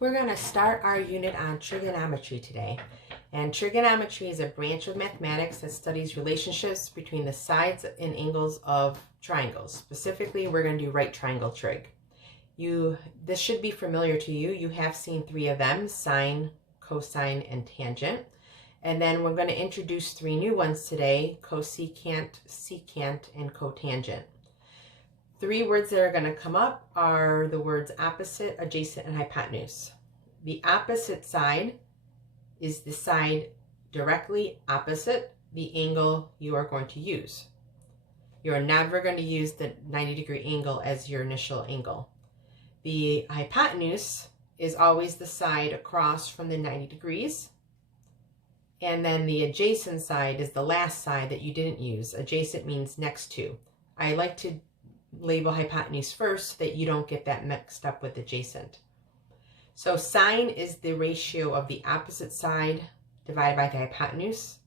We're going to start our unit on trigonometry today. And trigonometry is a branch of mathematics that studies relationships between the sides and angles of triangles. Specifically, we're going to do right triangle trig. This should be familiar to you. You have seen three of them: sine, cosine, and tangent. And then we're going to introduce three new ones today: cosecant, secant, and cotangent. Three words that are going to come up are the words opposite, adjacent, and hypotenuse. The opposite side is the side directly opposite the angle you are going to use. You're never going to use the 90-degree angle as your initial angle. The hypotenuse is always the side across from the 90 degrees. And then the adjacent side is the last side that you didn't use. Adjacent means next to. I like to label hypotenuse first so that you don't get that mixed up with adjacent. So sine is the ratio of the opposite side divided by the hypotenuse.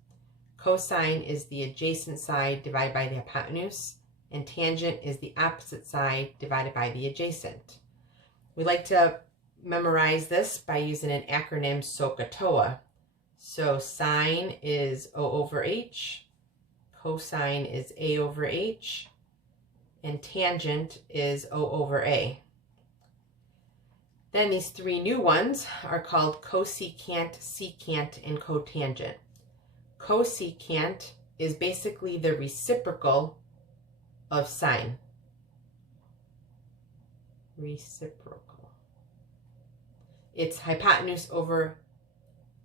Cosine is the adjacent side divided by the hypotenuse. And tangent is the opposite side divided by the adjacent. We like to memorize this by using an acronym SOHCAHTOA. So sine is O over H, cosine is A over H, and tangent is O over A. Then these three new ones are called cosecant, secant, and cotangent. Cosecant is basically the reciprocal of sine. Reciprocal. It's hypotenuse over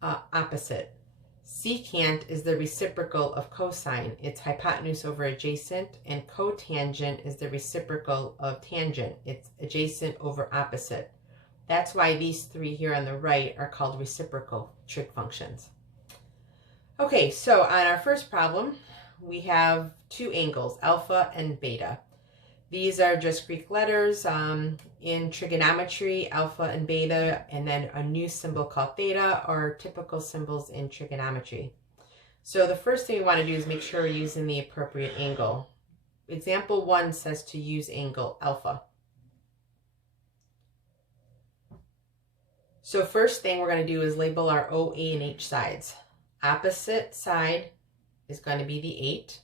opposite. Secant is the reciprocal of cosine. It's hypotenuse over adjacent, and cotangent is the reciprocal of tangent. It's adjacent over opposite. That's why these three here on the right are called reciprocal trig functions. Okay, so on our first problem, we have two angles, alpha and beta. These are just Greek letters. In trigonometry, alpha and beta, and then a new symbol called theta are typical symbols in trigonometry. So the first thing we want to do is make sure we're using the appropriate angle. Example 1 says to use angle alpha. So first thing we're going to do is label our O, A, and H sides. Opposite side is going to be the 8.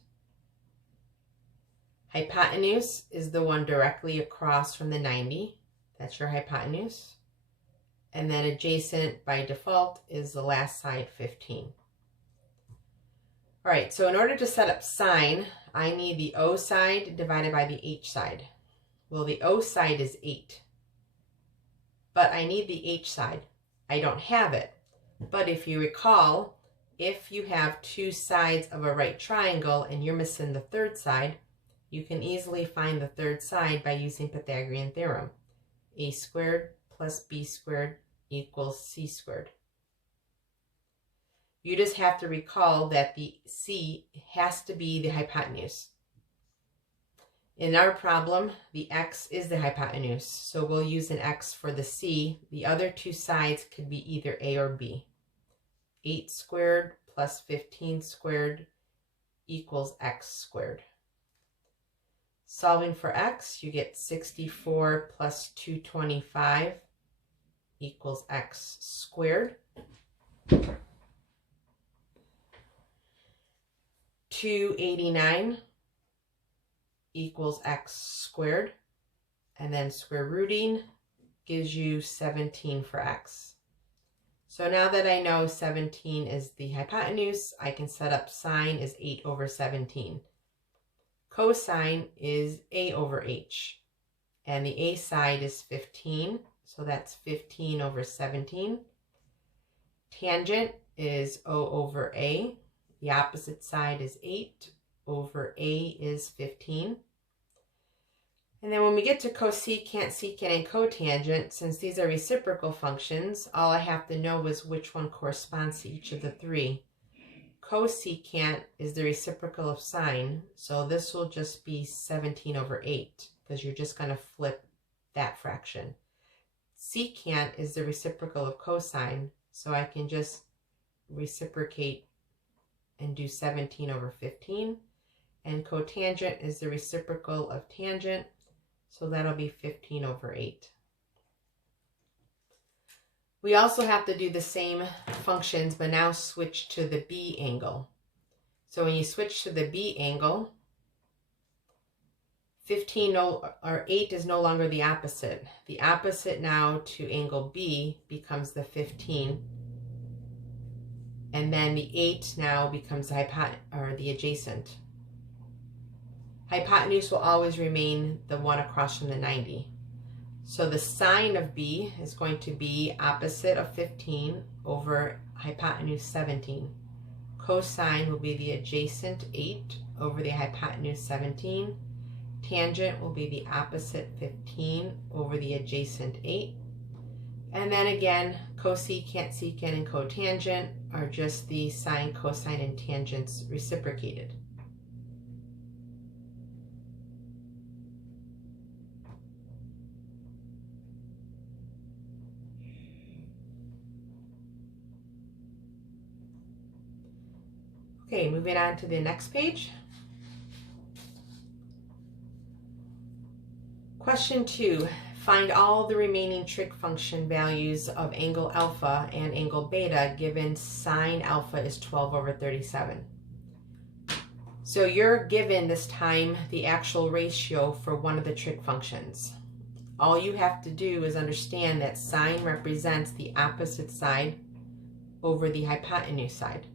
Hypotenuse is the one directly across from the 90. That's your hypotenuse. And then adjacent by default is the last side, 15. All right, so in order to set up sine, I need the O side divided by the H side. Well, the O side is 8. But I need the H side. I don't have it. But if you recall, if you have two sides of a right triangle and you're missing the third side, you can easily find the third side by using Pythagorean theorem. A squared plus B squared equals C squared. You just have to recall that the C has to be the hypotenuse. In our problem, the X is the hypotenuse, so we'll use an X for the C. The other two sides could be either A or B. 8 squared plus 15 squared equals X squared. Solving for X, you get 64 plus 225 equals X squared. 289 equals X squared. And then square rooting gives you 17 for X. So now that I know 17 is the hypotenuse, I can set up sine is 8 over 17. Cosine is A over H, and the A side is 15, so that's 15 over 17. Tangent is O over A, the opposite side is 8, over A is 15. And then when we get to cosecant, secant, and cotangent, since these are reciprocal functions, all I have to know is which one corresponds to each of the three. Cosecant is the reciprocal of sine, so this will just be 17 over 8, because you're just going to flip that fraction. Secant is the reciprocal of cosine, so I can just reciprocate and do 17 over 15. And cotangent is the reciprocal of tangent, so that'll be 15 over 8. We also have to do the same functions, but now switch to the B angle. So when you switch to the B angle, 8 is no longer the opposite. The opposite now to angle B becomes the 15. And then the 8 now becomes the adjacent. Hypotenuse will always remain the one across from the 90. So the sine of B is going to be opposite of 15 over hypotenuse 17. Cosine will be the adjacent 8 over the hypotenuse 17. Tangent will be the opposite 15 over the adjacent 8. And then again, cosecant, secant, and cotangent are just the sine, cosine, and tangents reciprocated. Okay, moving on to the next page. Question 2, find all the remaining trig function values of angle alpha and angle beta given sine alpha is 12 over 37. So you're given this time the actual ratio for one of the trig functions. All you have to do is understand that sine represents the opposite side over the hypotenuse side.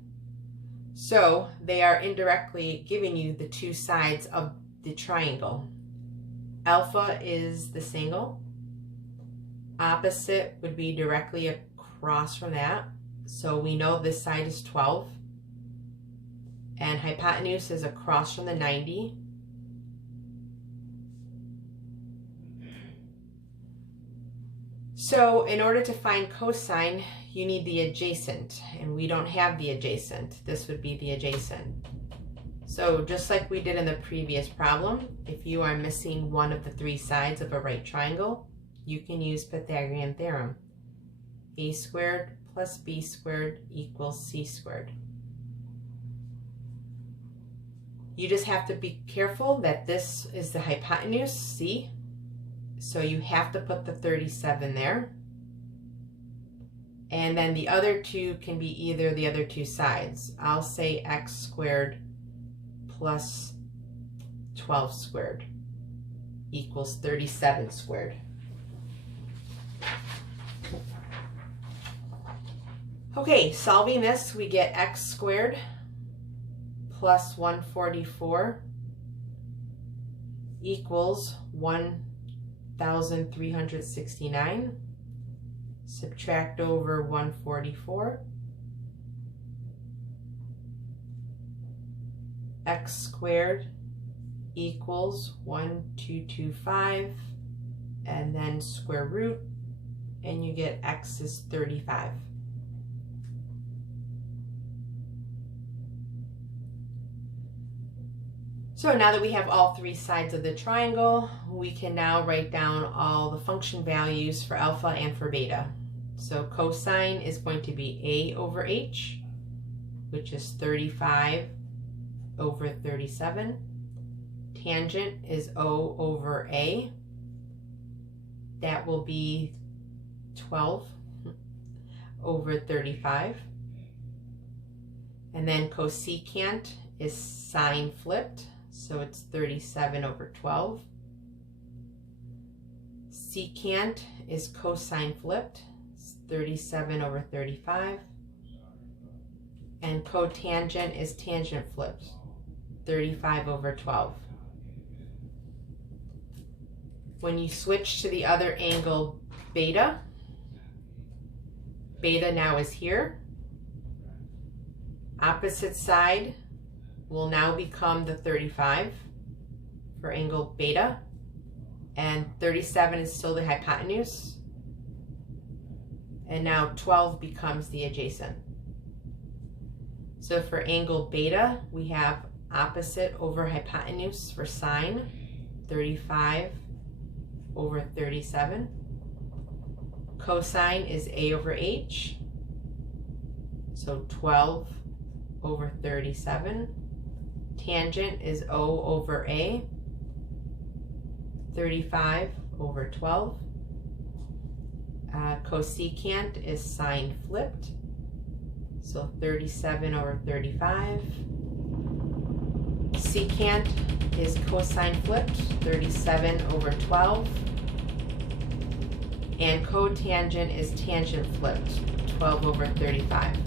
So they are indirectly giving you the two sides of the triangle. Alpha is this angle. Opposite would be directly across from that. So we know this side is 12. And hypotenuse is across from the 90. So in order to find cosine, you need the adjacent, and we don't have the adjacent. This would be the adjacent. So just like we did in the previous problem, if you are missing one of the three sides of a right triangle, you can use Pythagorean theorem. A squared plus B squared equals C squared. You just have to be careful that this is the hypotenuse, C. So you have to put the 37 there. And then the other two can be either the other two sides. I'll say x squared plus 12 squared equals 37 squared. Okay, solving this, we get x squared plus 144 equals 1,369. Subtract over 144. X squared equals 1225, and then square root, and you get x is 35. So now that we have all three sides of the triangle, we can now write down all the function values for alpha and for beta. So cosine is going to be a over h, which is 35 over 37. Tangent is o over a. That will be 12 over 35. And then cosecant is sine flipped, so it's 37 over 12. Secant is cosine flipped, it's 37 over 35. And cotangent is tangent flipped, 35 over 12. When you switch to the other angle, beta, beta now is here. Opposite side will now become the 35 for angle beta, and 37 is still the hypotenuse, and now 12 becomes the adjacent. So for angle beta, we have opposite over hypotenuse for sine, 35 over 37. Cosine is a over h, so 12 over 37. Tangent is o over a, 35 over 12. Cosecant is sine flipped, so 37 over 35. Secant is cosine flipped, 37 over 12. And cotangent is tangent flipped, 12 over 35.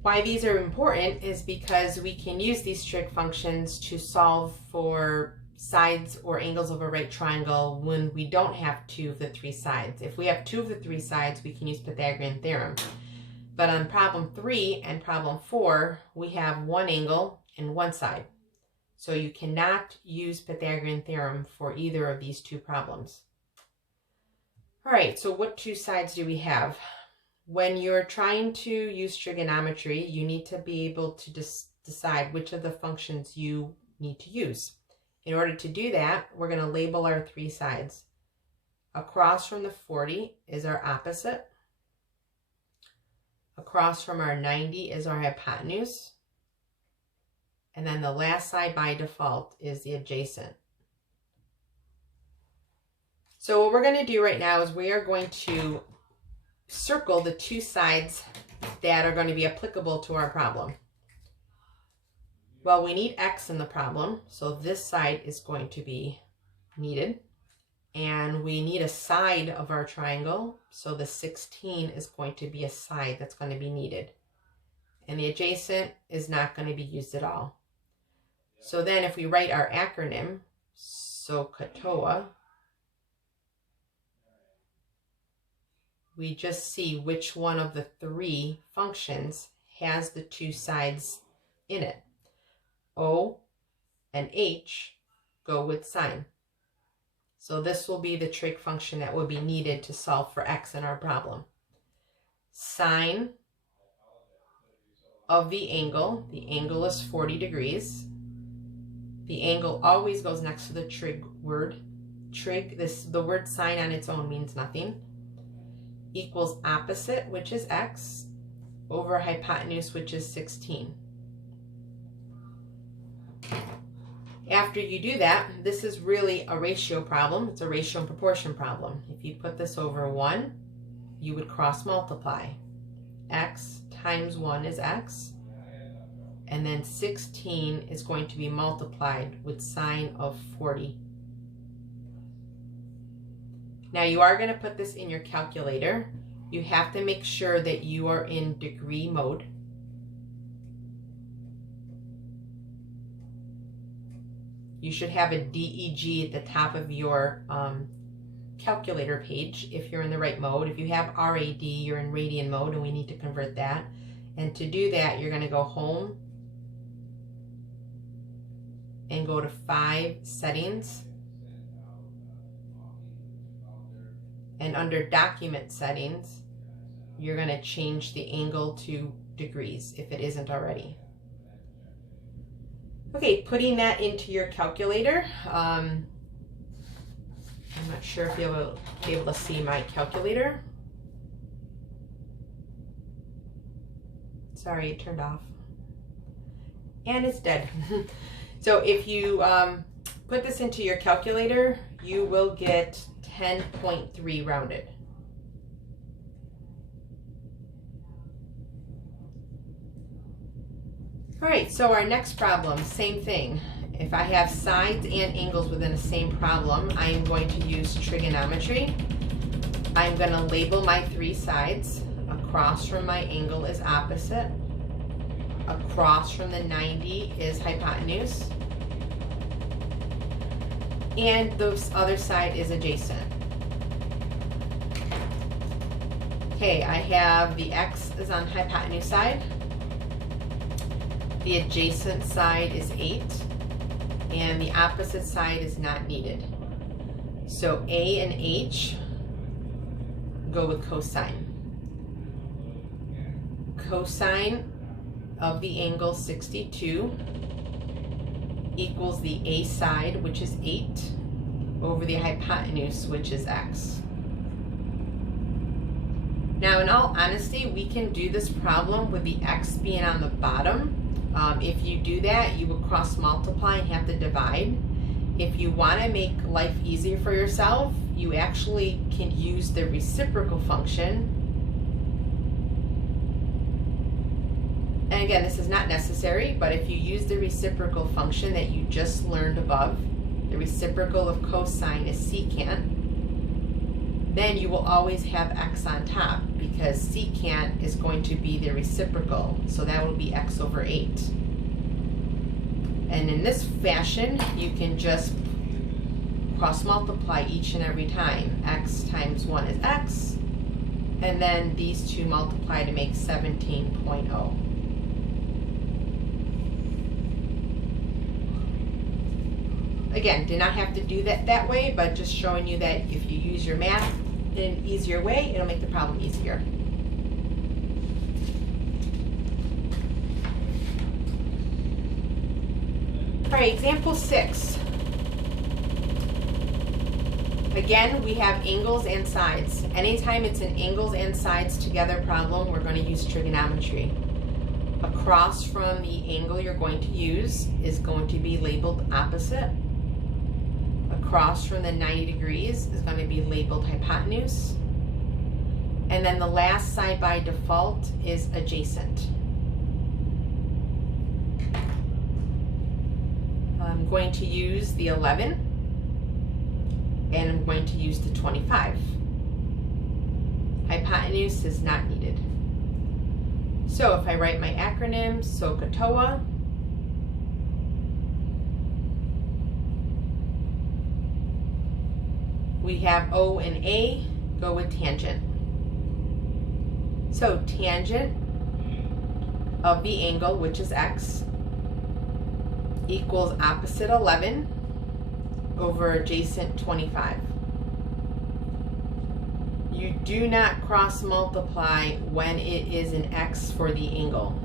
Why these are important is because we can use these trig functions to solve for sides or angles of a right triangle when we don't have two of the three sides. If we have two of the three sides, we can use Pythagorean theorem. But on problem 3 and problem 4, we have one angle and one side. So you cannot use Pythagorean theorem for either of these two problems. All right, so what two sides do we have? When you're trying to use trigonometry, you need to be able to decide which of the functions you need to use. In order to do that, we're going to label our three sides. Across from the 40 is our opposite. Across from our 90 is our hypotenuse. And then the last side by default is the adjacent. So what we're going to do right now is we are going to circle the two sides that are going to be applicable to our problem. Well, we need x in the problem, so this side is going to be needed. And we need a side of our triangle, so the 16 is going to be a side that's going to be needed. And the adjacent is not going to be used at all. So then if we write our acronym, SOHCAHTOA, we just see which one of the three functions has the two sides in it. O and H go with sine. So this will be the trig function that will be needed to solve for x in our problem. Sine of the angle is 40 degrees. The angle always goes next to the trig word. Trig, the word sine on its own means nothing. Equals opposite, which is x, over hypotenuse, which is 16. After you do that, this is really a ratio problem. It's a ratio and proportion problem. If you put this over 1, you would cross multiply. X times 1 is x. And then 16 is going to be multiplied with sine of 40. Now you are going to put this in your calculator. You have to make sure that you are in degree mode. You should have a DEG at the top of your calculator page if you're in the right mode. If you have RAD, you're in radian mode, and we need to convert that. And to do that, you're going to go home and go to 5 settings. And under document settings, you're going to change the angle to degrees if it isn't already. Okay, putting that into your calculator. I'm not sure if you'll be able to see my calculator. Sorry, it turned off. And it's dead. So if you put this into your calculator, you will get 10.3 rounded. All right, so our next problem, same thing. If I have sides and angles within the same problem, I am going to use trigonometry. I'm going to label my three sides. Across from my angle is opposite. Across from the 90 is hypotenuse. And the other side is adjacent. Okay, I have the x is on hypotenuse side. The adjacent side is 8. And the opposite side is not needed. So A and H go with cosine. Cosine of the angle 62 equals the A side, which is 8, over the hypotenuse, which is x. Now, in all honesty, we can do this problem with the x being on the bottom. If you do that, you will cross multiply and have to divide. If you want to make life easier for yourself, you actually can use the reciprocal function. And again, this is not necessary, but if you use the reciprocal function that you just learned above, the reciprocal of cosine is secant, then you will always have x on top because secant is going to be the reciprocal. So that will be x over 8. And in this fashion, you can just cross multiply each and every time. X times 1 is x, and then these two multiply to make 17.0. Again, did not have to do that way, but just showing you that if you use your math in an easier way, it'll make the problem easier. All right, example 6. Again, we have angles and sides. Anytime it's an angles and sides together problem, we're going to use trigonometry. Across from the angle you're going to use is going to be labeled opposite. Across from the 90 degrees is going to be labeled hypotenuse. And then the last side by default is adjacent. I'm going to use the 11, and I'm going to use the 25. Hypotenuse is not needed. So if I write my acronym, SOHCAHTOA, we have O and A go with tangent. So tangent of the angle, which is x, equals opposite 11 over adjacent 25. You do not cross multiply when it is an x for the angle.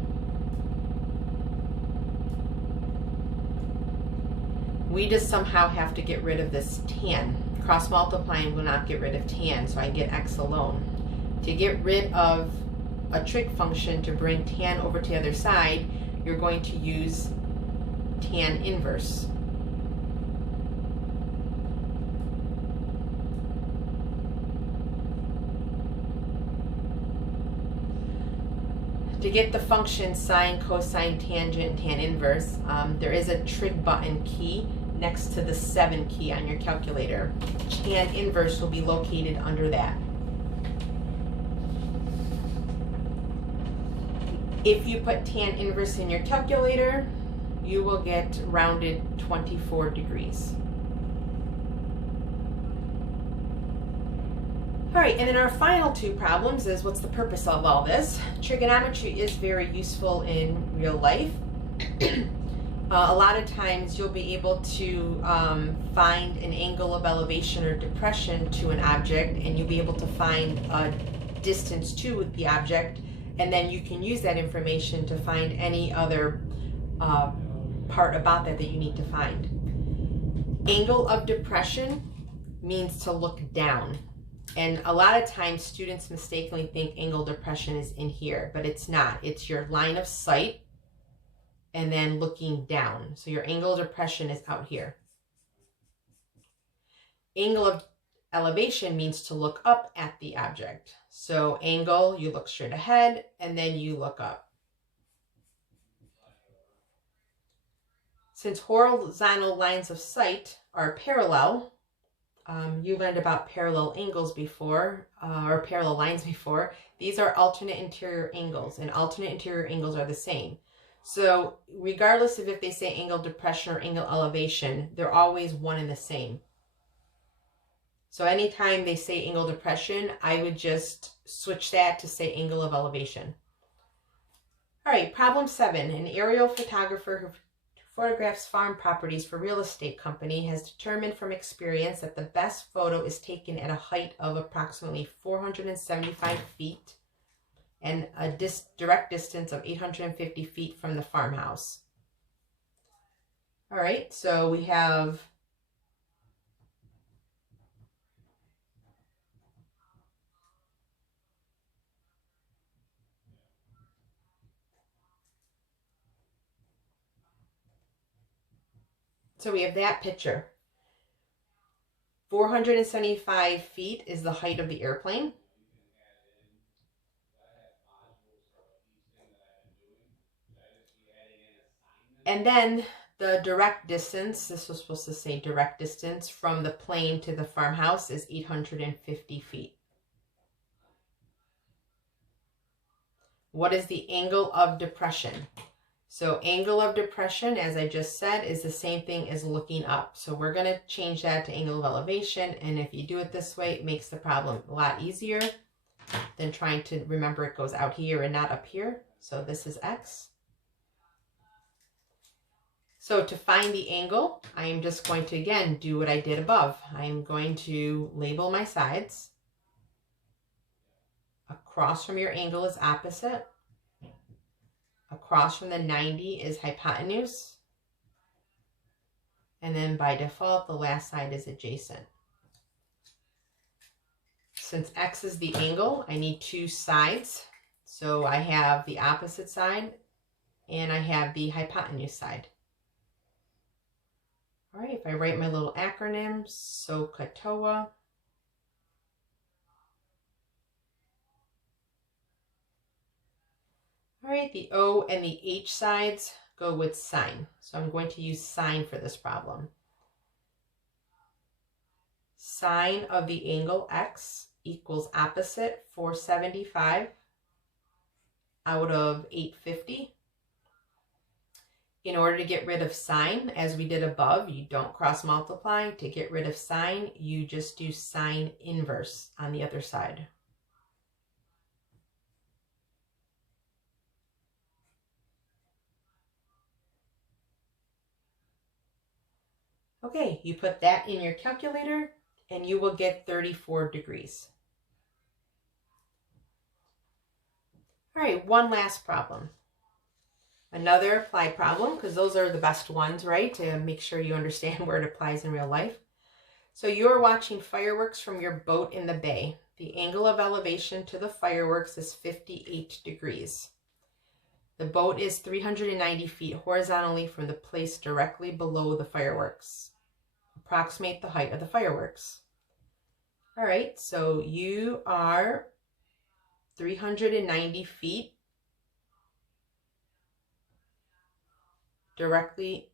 We just somehow have to get rid of this tan. Cross multiplying will not get rid of tan, so I get x alone. To get rid of a trig function to bring tan over to the other side, you're going to use tan inverse. To get the function sine, cosine, tangent, and tan inverse, there is a trig button key next to the 7 key on your calculator. Tan inverse will be located under that. If you put tan inverse in your calculator, you will get rounded 24 degrees. All right, and then our final two problems is what's the purpose of all this? Trigonometry is very useful in real life. A lot of times you'll be able to find an angle of elevation or depression to an object, and you'll be able to find a distance to the object, and then you can use that information to find any other part about that you need to find. Angle of depression means to look down. And a lot of times students mistakenly think angle depression is in here, but it's not. It's your line of sight and then looking down. So your angle of depression is out here. Angle of elevation means to look up at the object. So angle, you look straight ahead, and then you look up. Since horizontal lines of sight are parallel, you learned about parallel angles before, or parallel lines before. These are alternate interior angles, and alternate interior angles are the same. So regardless of if they say angle depression or angle elevation, they're always one and the same. So anytime they say angle depression, I would just switch that to say angle of elevation. All right, problem 7. An aerial photographer who photographs farm properties for real estate company has determined from experience that the best photo is taken at a height of approximately 475 feet and a direct distance of 850 feet from the farmhouse. All right, so we have that picture. 475 feet is the height of the airplane. And then the direct distance, this was supposed to say direct distance, from the plane to the farmhouse is 850 feet. What is the angle of depression? So angle of depression, as I just said, is the same thing as looking up. So we're going to change that to angle of elevation. And if you do it this way, it makes the problem a lot easier than trying to remember it goes out here and not up here. So this is X. So to find the angle, I am just going to, again, do what I did above. I'm going to label my sides. Across from your angle is opposite. Across from the 90 is hypotenuse. And then by default, the last side is adjacent. Since X is the angle, I need two sides. So I have the opposite side and I have the hypotenuse side. All right, if I write my little acronym, SOHCAHTOA. All right, the O and the H sides go with sine. So I'm going to use sine for this problem. Sine of the angle X equals opposite 475 out of 850. In order to get rid of sine, as we did above, you don't cross multiply. To get rid of sine, you just do sine inverse on the other side. Okay, you put that in your calculator and you will get 34 degrees. All right, one last problem. Another applied problem, because those are the best ones, right? To make sure you understand where it applies in real life. So you're watching fireworks from your boat in the bay. The angle of elevation to the fireworks is 58 degrees. The boat is 390 feet horizontally from the place directly below the fireworks. Approximate the height of the fireworks. All right, so you are 390 feet directly,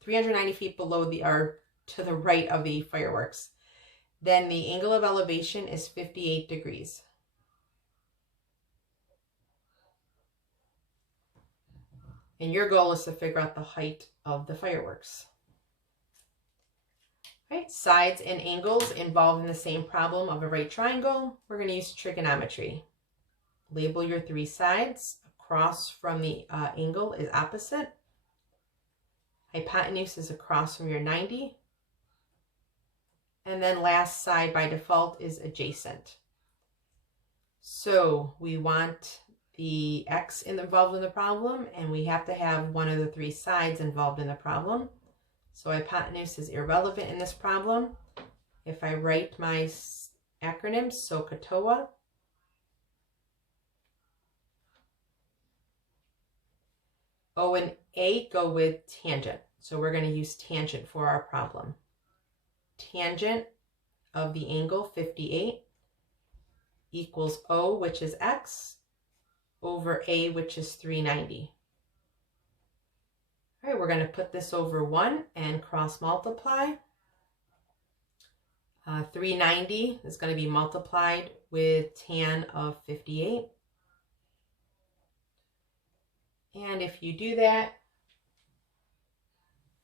390 feet below the, or to the right of the fireworks. Then the angle of elevation is 58 degrees. And your goal is to figure out the height of the fireworks. Right, sides and angles involved in the same problem of a right triangle. We're going to use trigonometry. Label your three sides. Across from the angle is opposite. Hypotenuse is across from your 90. And then last side by default is adjacent. So we want the X involved in the problem, and we have to have one of the three sides involved in the problem. So hypotenuse is irrelevant in this problem. If I write my acronym, SOHCAHTOA, O and A go with tangent. So we're going to use tangent for our problem. Tangent of the angle 58 equals O, which is X, over A, which is 390. All right, we're going to put this over 1 and cross multiply. 390 is going to be multiplied with tan of 58. And if you do that,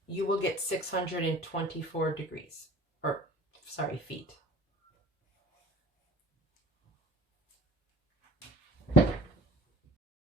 you will get 624 degrees, or sorry, feet.